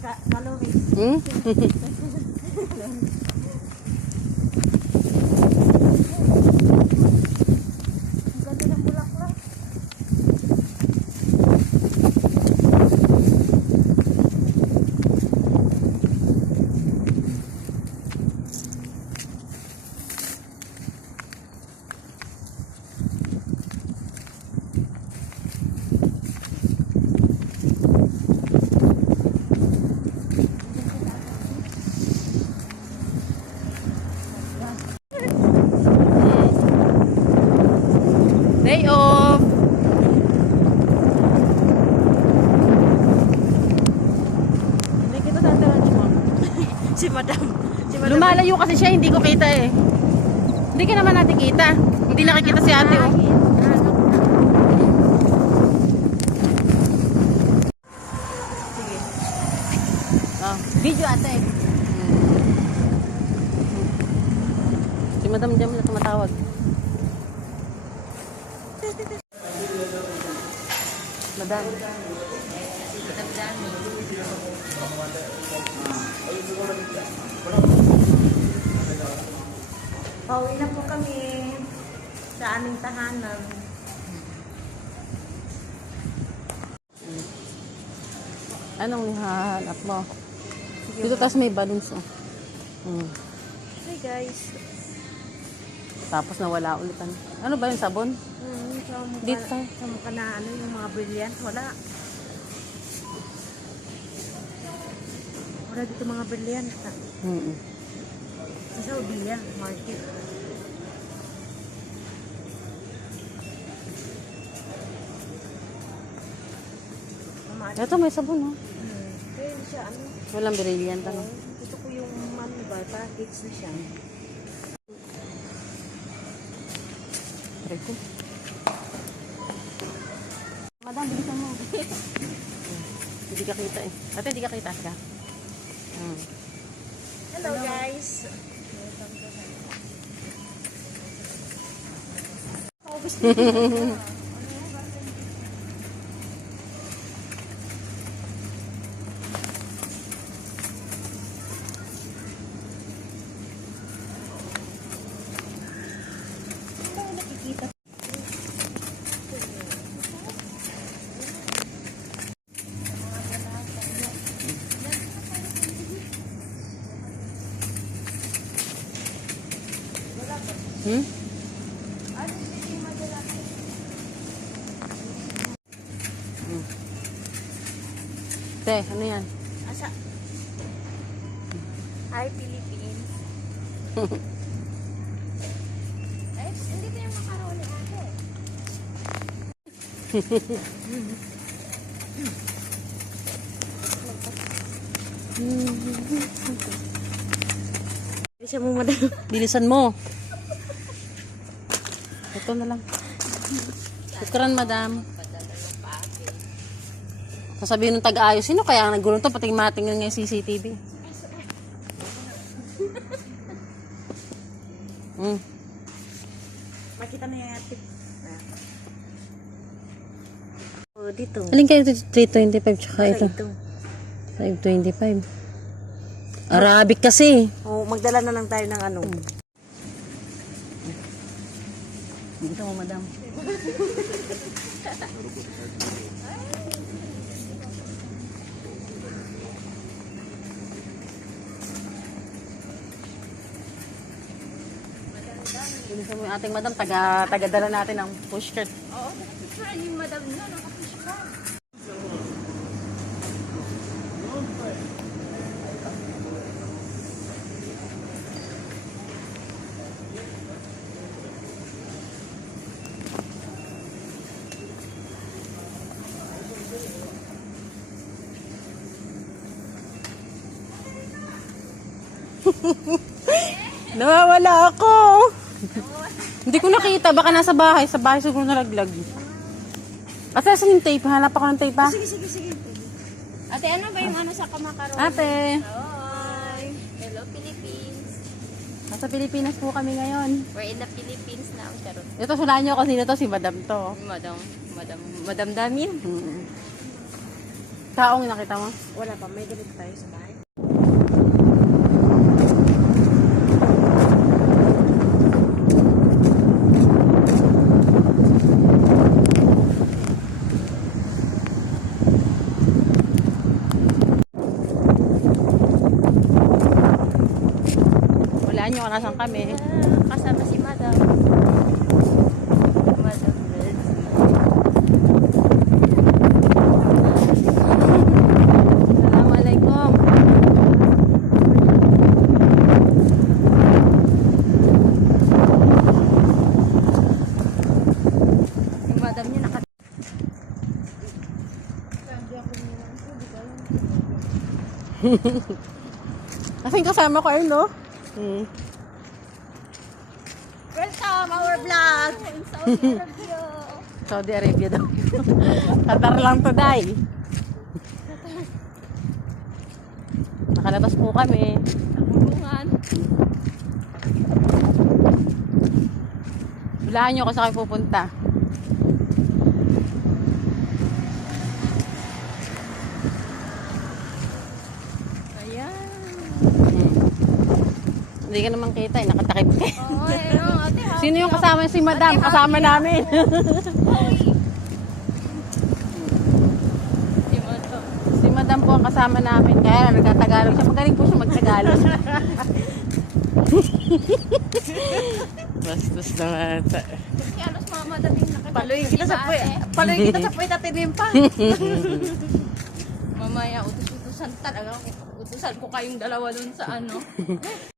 Calories. Hmm? Ang ganda ng bulaklak. Day off. Hindi kita tatalan mo. Si Madam. Lumalayo kasi siya, hindi ko kita eh. Hindi ka naman natin kita. Hindi nakikita si ate oh. Sige. Oh, video ate. Si Madam Jam na tumatawag. Madam. Madam Jam. Pauwi na po kami sa aming tahanan. Anong hahanap mo? Dito taas may balloons oh. Hey guys. Tapos nawala ulitan. Ano ba yung sabon? Dito tayo. Sa mukha na ano yung mga brilliant. Wala. Wala dito mga brilliant. Sa Saudiya, market. Ito may sabon oh. Kaya siya ano. Walang brilliant ano. Gusto ko yung ano ba, package na siya. Try ko. Madam, bilisan mo. Hindi ka kita eh. Ate, hindi ka kita. Ka. Hello guys. Hmm? Te, ano yan? Asa? Hi, Philippines. Ay, hindi ko yung macaroni ate. Bilisan mo, madam. Bilisan mo. Ito na lang. Shukran, madam. Sasabihin ng tag-ayos, sino kaya ang nagulong to? Pati mating nga yung CCTV. Makita na yung ate. Oh, dito. Alin kayo 325 tsaka ito? Ito. 525. Arabic kasi. Oh, magdala na lang tayo ng ano. Dito mo, madam. Bilisan mo yung ating madam. Tagadala natin ng pushcart. Oo, picture yung madam nyo. Nakapush ka. Nawawala ako. Hindi ko nakita. Baka nasa bahay. Sa bahay siguro nalaglag. Ate, asan yung tape? Hanap ako ng tape ha? Sige. Ate, ano ba yung ano sa kamakaroon? Ate. Hi. Hello, Philippines. Nasa Pilipinas po kami ngayon. We're in the Philippines now. Charot. Ito, sulaan nyo ako sino to. Si madam to. Madam Damin. Taong nakita mo? Wala pa, may ganito tayo sa bahay. Wala nyo, nasan kami. Kasama si Madam. Madam Red. Assalamualaikum. Yung Madam niya naka... Kasing kasama ko ayun, no? Hmm. Welcome our vlog! In Saudi Arabia. Saudi Arabia daw. Qatar lang to, day. Nakalabas po kami. Kulungan. Hulaan nyo kung saan kayo pupunta. Ayan. Hindi ka naman kita, nakatakip ka. Oo, ayun. Ate, ha? Sino yung kasama si Madam? Kasama namin. Si Madam. Si Madam po ang kasama namin. Kaya nagtatagalog siya. Magaling po siya magtagalog. Bastos naman. Kasi alos mga Madam yung nakita. Paluin kita sa puwi. Paluin kita sa puwi natin pa. Mamaya, utus-utusan talaga. Utusan ko kayong dalawa dun sa ano.